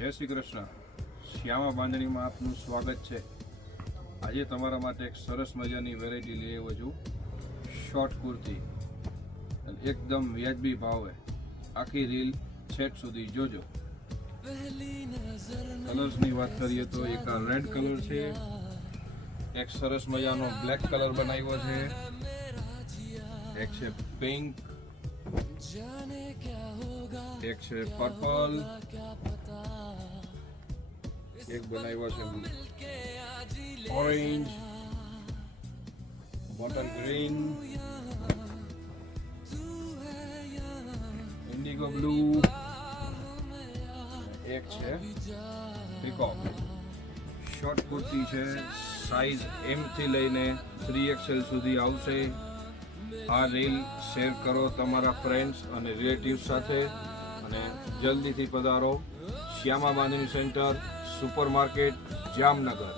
જય શ્રી કૃષ્ણ. શ્યામા બાંધણીમાં આપનું સ્વાગત છે. આજે તમારા માટે એક સરસ મજાની વેરાયટી લઈ આવ્યો છું. શોર્ટ કુર્તી અને એકદમ વ્યાજબી ભાવે. આખી રીલ છેક સુધી જોજો. કલર્સની વાત કરીએ તો એક આ રેડ કલર છે, એક સરસ મજાનો બ્લેક કલર બનાવ્યો છે, એક છે પિંક, એક છે પર્પલ, એક બનાવ્યો છે orange, bottle green, Indigo blue, એક છે પીકોક. શોર્ટ કુર્તી છે, સાઈઝ M થી લઈને 3XL સુધી આવશે. આ રીલ શેર કરો તમારા ફ્રેન્ડ્સ અને રિલેટિવ્સ સાથે અને જલ્દીથી પધારો. શ્યામા બાંધણી સેન્ટર, સુપર માર્કેટ, જામનગર.